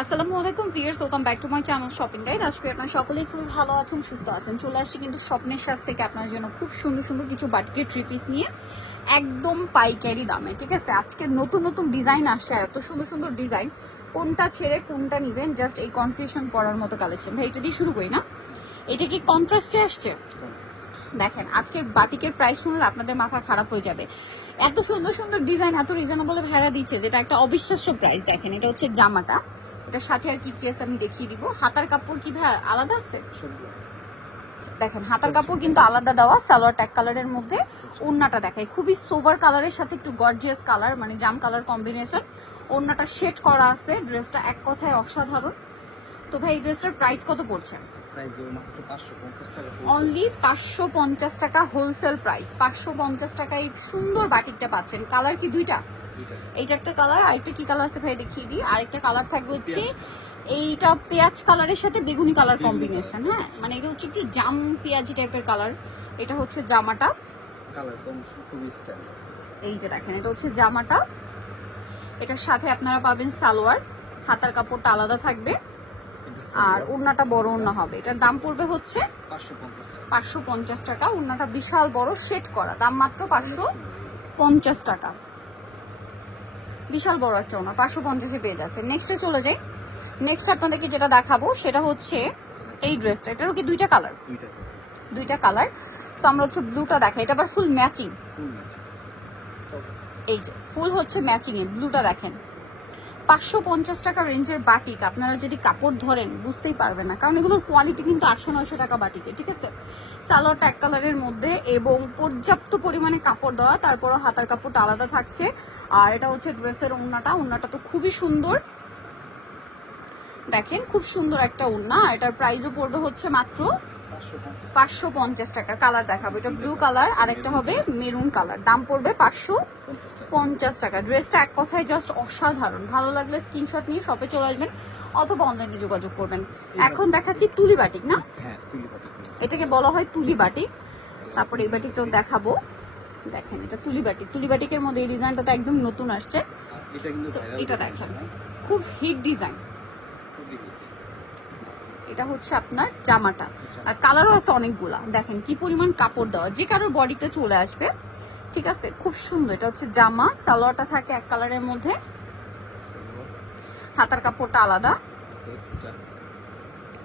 আসসালামু আলাইকুম viewers, welcome back to my channel shopping guide. আজকে আপনারা সকলেই খুব ভালো আছেন, সুস্থ আছেন। চলে আসছি কিন্তু স্বপ্নের সাজ থেকে আপনার জন্য খুব সুন্দর সুন্দর কিছু বাটিকের থ্রি পিস নিয়ে একদম পাইকারি দামে। ঠিক আছে, আজকে নতুন নতুন ডিজাইন আসছে, এত সুন্দর সুন্দর ডিজাইন, কোনটা ছেড়ে কোনটা নেবেন জাস্ট এই কনফিউশন করার মতো কালেকশন। ভাই এটা দিয়ে শুরু করি না, এটা কি কন্ট্রাস্টে আসছে? দেখেন আজকের বাটিকের প্রাইস শুনলে আপনাদের মাথা খারাপ হয়ে যাবে। এত সুন্দর সুন্দর ডিজাইন, এত রিজনেবল ভাড়া দিচ্ছে, যেটা একটা অবিশ্বাস্য প্রাইস। দেখেন এটা হচ্ছে জামাটা, এটার সাথে আর কি কি আছে আমি দেখিয়ে দিব। হাতার কাপড় কি ভাই আলাদা আছে? দেখেন হাতার কাপড় কিন্তু আলাদা দেওয়া, সালোয়ার ট্যাগ কালারের মধ্যে। ওড়নাটা দেখায় খুবই সোভার কালারের সাথে একটু গর্জিয়াস কালার, মানে জাম কালার কম্বিনেশন। ওড়নাটা শেড করা আছে, ড্রেসটা এক কথায় অসাধারণ। তো ভাই এই ড্রেসটার প্রাইস কত পড়ছে? অনলি 550 টাকা হোলসেল প্রাইস। 550 টাকায় সুন্দর বাটিকটা পাচ্ছেন। কালার কি দুইটা? এইটা একটা কালার, আরেকটা কি কালার আছে ভাই দেখিয়ে দিই। আরেকটা কালার থাকবে হচ্ছে এইটা পেঁয়াজ কালারের সাথে বেগুনি কালার কম্বিনেশন। হ্যাঁ, মানে এটা হচ্ছে একটু জাম পেঁয়াজি টাইপের কালার। এটা হচ্ছে জামাটা, এই যে দেখেন এটা হচ্ছে জামাটা। এটার সাথে আপনারা পাবেন সালোয়ার, হাতার কাপড়টা আলাদা থাকবে, আর ওড়নাটা বড় ওড়না হবে। এটার দাম পড়বে হচ্ছে 550 টাকা। ওড়নাটা বিশাল বড় শেড করা, দাম মাত্র 550 টাকা। বিশাল বড় একটা ওড়না, 550-এ পেয়ে যাচ্ছে। নেক্সটে চলে যাই। নেক্সট আপনাদেরকে যেটা দেখাবো সেটা হচ্ছে এই ড্রেসটা। এটারও কি দুইটা কালার? দুইটা কালার। সো আমরা হচ্ছে ব্লুটা দেখাই, এটা আবার ফুল ম্যাচিং। এই যে ফুল হচ্ছে ম্যাচিং এ ব্লুটা দেখেন। 550 টাকা রেঞ্জের বাটিক আপনারা যদি কাপড় ধরেন বুঝতেই পারবেন না, কারণ এগুলোর কোয়ালিটি কিন্তু 800-900 টাকা বাটিকে। ঠিক আছে, সালোয়ার ট্যাগ কালারের মধ্যে এবং পর্যাপ্ত পরিমাণে কাপড় দেওয়া, তারপরও হাতার কাপড়টা আলাদা থাকছে। আর এটা হচ্ছে ড্রেসের ওড়নাটা। ওড়নাটা তো খুবই সুন্দর, দেখেন খুব সুন্দর একটা ওড়না। এটার প্রাইসও পড়বে হচ্ছে মাত্র 550 টাকা। কালার দেখাবো, এটা ব্লু কালার আর একটা হবে মেরুন কালার। দাম পড়বে 550 টাকা। ড্রেসটা এক কথায় জাস্ট অসাধারণ। ভালো লাগলে স্ক্রিনশট নিয়ে শপে চলে আসবেন অথবা অনলাইনে যোগাযোগ করবেন। এখন দেখাচ্ছি তুলি বাটিক, না এটাকে বলা হয় তুলি বাটিক। তারপরে এই বাটিকটাও দেখাবো। দেখেন এটা তুলি বাটিক। তুলি বাটিকের মধ্যে এই ডিজাইনটা তো একদম নতুন আসছে। এটা দেখেন খুব হিট ডিজাইন। এটা হচ্ছে আপনার জামাটা, আর কালারও আছে অনেকগুলা। দেখেন কি পরিমাণ কাপড় দেওয়া, যে কারোর বডিতে চলে আসবে। ঠিক আছে, খুব সুন্দর। এটা হচ্ছে জামা, সালোয়ারটা থাকে এক কালারের মধ্যে, হাতার কাপড়টা আলাদা,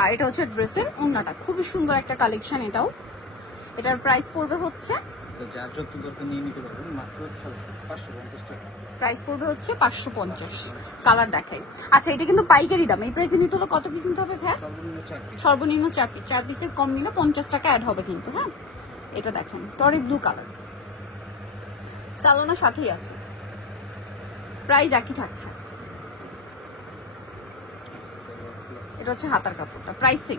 আর এটা হচ্ছে ড্রেসের ওড়নাটা। খুবই সুন্দর একটা কালেকশন এটাও। এটার প্রাইস পড়বে হচ্ছে প্রাইস পড়বে হচ্ছে 550। কালার দেখাই। আচ্ছা এটা কিন্তু পাইকারি দাম। এই প্রাইসে নিতে হলে কত পিস নিতে হবে ভাই? সর্বনিম্ন 4 পিস। 4 পিসের কম নিলে 50 টাকা অ্যাড হবে কিন্তু। হ্যাঁ, এটা দেখেন টরি ব্লু কালার, সালোনার সাথেই আছে, প্রাইস একই থাকছে। এটা হচ্ছে হাতার কাপড়টা, প্রাইসিং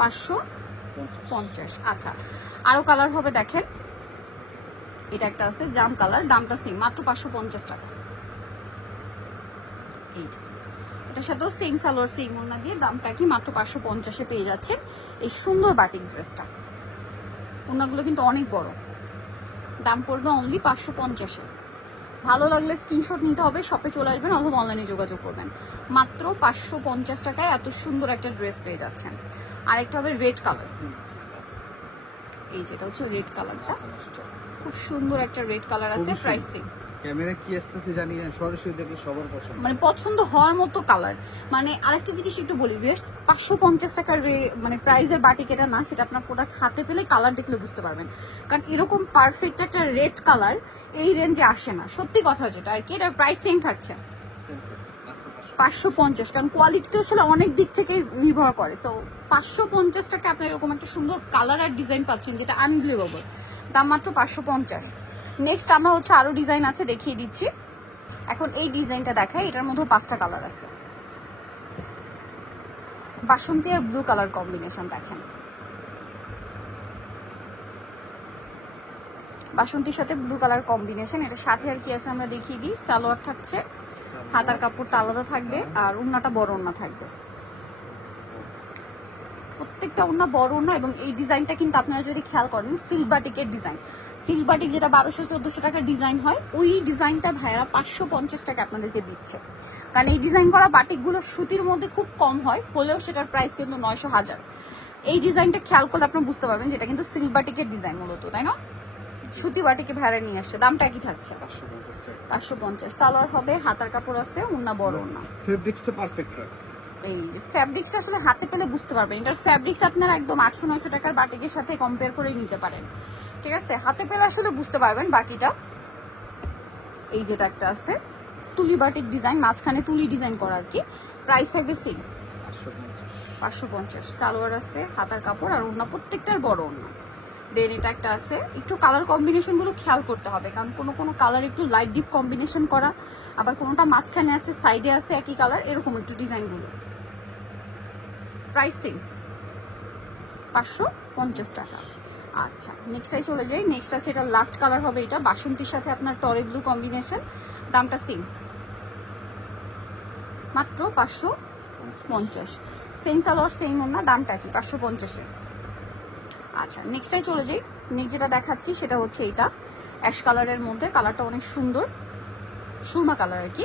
550। আচ্ছা আরো কালার হবে দেখেন, এটা একটা আছে জাম কালার, দামটা সেম, মাত্র 550 টাকা। এইটা এটার সাথেও সেম সালোয়ার সেম ওড়না দিয়ে দামটা কি মাত্র 550-এ পেয়ে যাচ্ছে এই সুন্দর বাটিক ড্রেসটা। ওড়নাগুলো কিন্তু অনেক বড়। দাম পড়বে অনলি 550-এ। ভালো লাগলে স্ক্রিনশট নিতে হবে, শপে চলে আসবেন অথবা অনলাইনে যোগাযোগ করবেন। মাত্র 550 টাকায় এত সুন্দর একটা ড্রেস পেয়ে যাচ্ছেন। আরেকটা হবে রেড কালার। এই যেটা হচ্ছে রেড কালারটা, খুব সুন্দর একটা রেড কালার আছে। প্রাইসিং ক্যামেরা কি আসতেছে জানি না, সরাসরি দেখলে সবার পছন্দ, মানে পছন্দ হওয়ার মতো কালার। মানে আরেকটা জিনিস একটু বলি ভিউয়ার্স, 550 টাকার মানে প্রাইসের বাটিক এটা না, সেটা আপনার প্রোডাক্ট হাতে পেলে কালার দেখলে বুঝতে পারবেন। কারণ এরকম পারফেক্ট একটা রেড কালার এই রেঞ্জে আসে না, সত্যি কথা যেটা আর কি। এটার প্রাইস সেম থাকছে 550, কারণ কোয়ালিটিতে আসলে অনেক দিক থেকে নির্ভর করে। সো 550 টাকা আপনি এরকম একটা সুন্দর কালার আর ডিজাইন পাচ্ছেন যেটা আনবিলিভেবল। দাম মাত্র 550। নেক্সট আমরা হচ্ছে আরো ডিজাইন আছে, দেখিয়ে দিচ্ছি। এখন এই ডিজাইনটা দেখাই, এটার মধ্যে 5টা কালার আছে। বাসন্তী আর ব্লু কালার কম্বিনেশন দেখেন, বাসন্তীর সাথে ব্লু কালার কম্বিনেশন। এটার সাথে আর কি আছে আমরা দেখিয়ে দিই। সালোয়ার থাকছে, হাতার কাপড়টা আলাদা থাকবে, আর ওড়নাটা বড় ওড়না থাকবে। প্রত্যেকটা ওড়না বড় ওড়না, এবং এই ডিজাইনটা কিন্তু আপনারা যদি খেয়াল করেন সিল্ক বাটিকের ডিজাইন, সিল্ক বাটিক যেটা 1200-1400 টাকার ডিজাইন হয়, ওই ডিজাইনটা ভাইয়ারা 550 টাকা আপনাদেরকে দিচ্ছে। কারণ এই ডিজাইন করা বাটিকগুলো সুতির মধ্যে খুব কম হয়, হলেও সেটার প্রাইস কিন্তু 900-1000। এই ডিজাইনটা খেয়াল করলে আপনি বুঝতে পারবেন যেটা কিন্তু সিল্ক বাটিকের ডিজাইন মূলত, তাই না? সুতি বাটিকে ভাড়া নিয়ে আসছে, দামটা কি থাকছে? 550। সালোয়ার হবে, হাতার কাপড় আছে, ওড়না বড় ওড়না। ফেব্রিক্সটা পারফেক্ট রাখছে। এই যে ফ্যাব্রিক্সটা আসলে হাতে পেলে বুঝতে পারবেন, এটার ফ্যাব্রিক্স আপনারা একদম 800-900 টাকার বাটিকের সাথে কম্পেয়ার করে নিতে পারেন, ঠিক আছে? হাতে পেলে আসলে বুঝতে পারবেন বাকিটা। এই যেটা একটা আছে তুলি বাটিক ডিজাইন, মাঝখানে তুলি ডিজাইন করা আর কি, প্রাইস থাকবে সেম 550। সালোয়ার আছে, হাতার কাপড় আর ওড়না প্রত্যেকটার বড় ওড়না। দেন এটা একটা আছে, একটু কালার কম্বিনেশন গুলো খেয়াল করতে হবে, কারণ কোনো কালার একটু লাইট ডিপ কম্বিনেশন করা, আবার কোনোটা মাঝখানে আছে, সাইডে আছে একই কালার, এরকম একটু ডিজাইন গুলো। প্রাইস সেম 550 টাকা। আচ্ছা, নেক্সটটাই চলে যাই। নেক্সট আছে, এটা লাস্ট কালার হবে, এটা বাসন্তীর সাথে আপনার টরে ব্লু কম্বিনেশন, দামটা সেম মাত্র 550। সেম সালোয়ার সেম ওড়না, দামটা কি 550-এ। আচ্ছা, নেক্সটটাই চলে যাই। নেক্সট যেটা দেখাচ্ছি সেটা হচ্ছে এটা অ্যাশ কালারের মধ্যে, কালারটা অনেক সুন্দর, সুরমা কালার আর কি।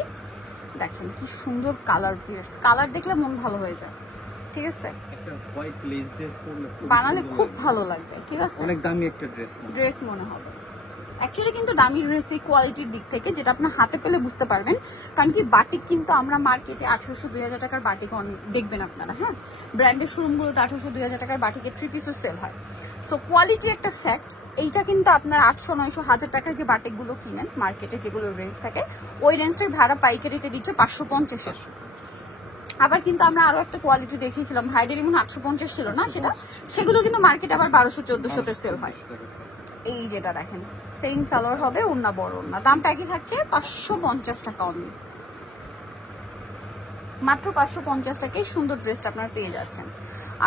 দেখেন কি সুন্দর কালার, ভিউয়ার্স কালার দেখলে মন ভালো হয়ে যায়, ঠিক আছে? একটা হোয়াইট লেস দিয়ে পরলে বানালে খুব ভালো লাগবে, ঠিক আছে? অনেক দামি একটা ড্রেস মনে হবে। অ্যাকচুয়ালি কিন্তু দামি ড্রেসের কোয়ালিটির দিক থেকে যেটা আপনার হাতে পেলে বুঝতে পারবেন, কারণ কি বাটিক কিন্তু আমরা মার্কেটে 1800-2000 টাকার বাটিক দেখবেন আপনারা, হ্যাঁ, ব্র্যান্ডের শোরুমগুলোতে 1800-2000 টাকার বাটিকের 3 পিসের সেল হয়। সো কোয়ালিটি একটা ফ্যাক্ট। এইটা কিন্তু আপনার 800-900-1000 টাকায় যে বাটিকগুলো কিনেন মার্কেটে, যেগুলো রেঞ্জ থাকে, ওই রেঞ্জটার ভাড়া পাইকারিতে দিচ্ছে 550। আবার কিন্তু আমরা আরো একটা কোয়ালিটি দেখিয়েছিলাম, ভাইদের এমন 850 ছিল না সেটা, সেগুলো কিন্তু মার্কেটে আবার 1200-1400-তে সেল হয়। এই যেটা দেখেন সেম সালোয়ার হবে, ওড়না বড় ওড়না, দামটা কি থাকছে 550 টাকা অনলি, মাত্র 550 টাকায় সুন্দর ড্রেসটা আপনারা পেয়ে যাচ্ছেন।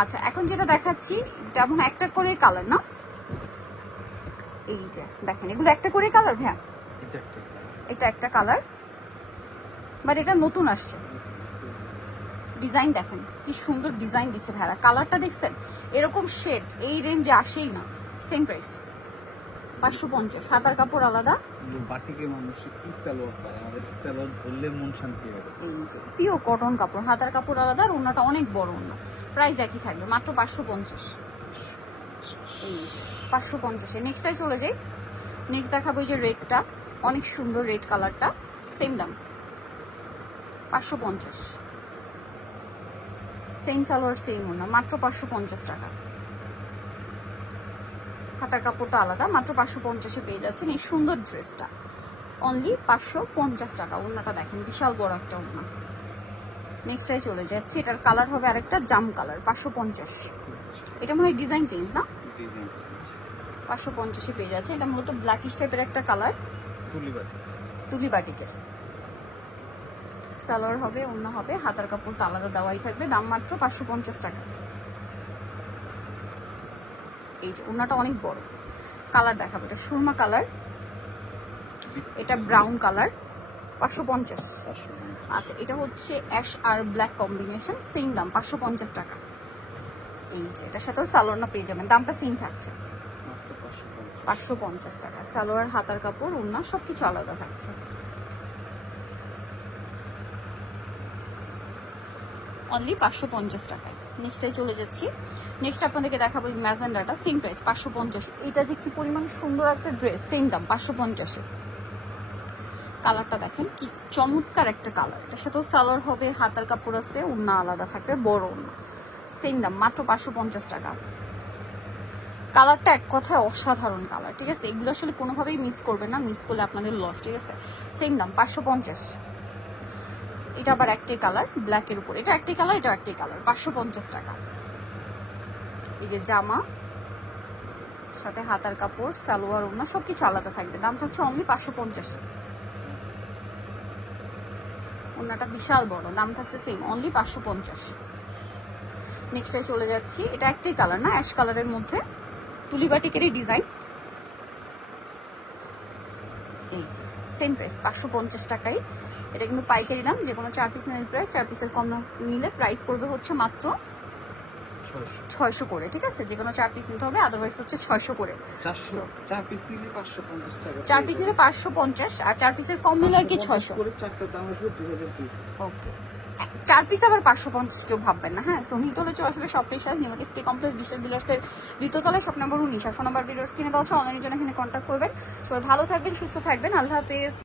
আচ্ছা, এখন যেটা দেখাচ্ছি তেমন একটা করে কালার না, এই যে দেখেন এগুলো একটা করে কালার। হ্যাঁ, এটা একটা কালার, বাট এটা নতুন আসছে। ডিজাইন দেখেন কি সুন্দর ডিজাইন দিচ্ছে ভাইরা, কালারটা দেখছেন, এরকম শেড এই রেঞ্জে আসেই না। Same price 550। হাতার কাপড় আলাদা, বাটিকে মানুষ কি সালোয়ার পায়, আমাদের সালোয়ার ধরলে মন শান্তি হবে। এই যে পিওর কটন কাপড়, হাতার কাপড় আলাদা, আর ওড়নাটা অনেক বড় ওড়না, প্রাইস একই থাকবে মাত্র 550। এই যে 550-এ। নেক্সটটাই চলে যাই। নেক্সট দেখাবো এই যে রেডটা, অনেক সুন্দর রেড কালারটা, সেম দাম 550। সেম সালোয়ার সেম ওড়না, মাত্র 550 টাকা। হাতার কাপড়টা আলাদা, মাত্র 550-এ পেয়ে যাচ্ছেন এই সুন্দর ড্রেসটা, অনলি 550 টাকা। ওড়নাটা দেখেন বিশাল বড় একটা ওড়না। নেক্সটটাই চলে যাচ্ছে, এটার কালার হবে আরেকটা জাম কালার, 550। এটা মনে হয় ডিজাইন চেঞ্জ না, 550-এ পেয়ে যাচ্ছে। এটা মূলত ব্ল্যাকিশ টাইপের একটা কালার, তুলি বাটিকের। সালোয়ার হবে, ওড়না হবে, হাতার কাপড়টা আলাদা দেওয়াই থাকবে, দাম মাত্র 550 টাকা। এই যে ওড়নাটা অনেক বড়, কালার দেখাবো, এটা সুরমা কালার, এটা ব্রাউন কালার, 550। আচ্ছা, এটা হচ্ছে অ্যাশ আর ব্ল্যাক কম্বিনেশন, সেম দাম 550 টাকা। এই যে এটার সাথেও সালোয়ার না পেয়ে যাবেন, দামটা সেম থাকছে 550 টাকা। সালোয়ার, হাতার কাপড়, ওড়না সবকিছু আলাদা থাকছে, অনলি 550 টাকায়। নেক্সটটাই চলে যাচ্ছি। নেক্সট আপনাদেরকে দেখাবো এই ম্যাজেন্ডাটা, সেম প্রাইস 550। এটা যে কি পরিমাণ সুন্দর একটা ড্রেস, সেম দাম 550-এ। কালারটা দেখেন কি চমৎকার একটা কালার, এটার সাথেও সালোয়ার হবে, হাতার কাপড় আছে, ওড়না আলাদা থাকবে, বড় ওড়না, সেম দাম মাত্র 550 টাকা। কালারটা এক কথায় অসাধারণ কালার, ঠিক আছে? এগুলো আসলে কোনোভাবেই মিস করবে না, মিস করলে আপনাদের লস, ঠিক আছে? সেম দাম 550। এটা আবার একটাই কালার, ব্ল্যাকের উপর, এটা একটাই কালার, এটা একটাই কালার, 550 টাকা। এই যে জামা সাথে হাতার কাপড়, সালোয়ার, ওড়না সবকিছু আলাদা থাকবে, দাম থাকছে অনলি 550। ওড়নাটা বিশাল বড়, দাম থাকছে সেম অনলি 550। নেক্সটে চলে যাচ্ছি, এটা একটাই কালার না, অ্যাশ কালারের মধ্যে তুলি বাটিকেরই ডিজাইন। এই যে সেম প্রাইস 550 টাকাই। এটা কিন্তু পাইকারি দাম, যে কোনো 4 পিস নিলে প্রাইস, 4 পিসের কম নিলে প্রাইস পড়বে হচ্ছে মাত্র 600 600 করে, ঠিক আছে? যে কোনো 4 পিস নিতে হবে, আদারওয়াইজ হচ্ছে 600 করে। 400 4 পিস নিলে 550 টাকা, 4 পিস নিলে 550, আর 4 পিসের কম নিলে আর কি 600 করে। চারটার দাম আসবে 2200। ওকে, 4 পিস আবার 550 কেউ ভাববেন না, হ্যাঁ। সো নিতলে চলে আসবে শপের সাথে নিউমার্ক সিটি কমপ্লেক্স বিশাল বিলার্সের দ্বিতীয় তলায়, শপ নম্বর 19, আর ফোন নাম্বার ভিডিওস কিনে দেওয়া আছে, অনলাইনের জন্য এখানে কন্ট্যাক্ট করবেন। সবাই ভালো থাকবেন, সুস্থ থাকবেন, আল্লাহ হাফেজ।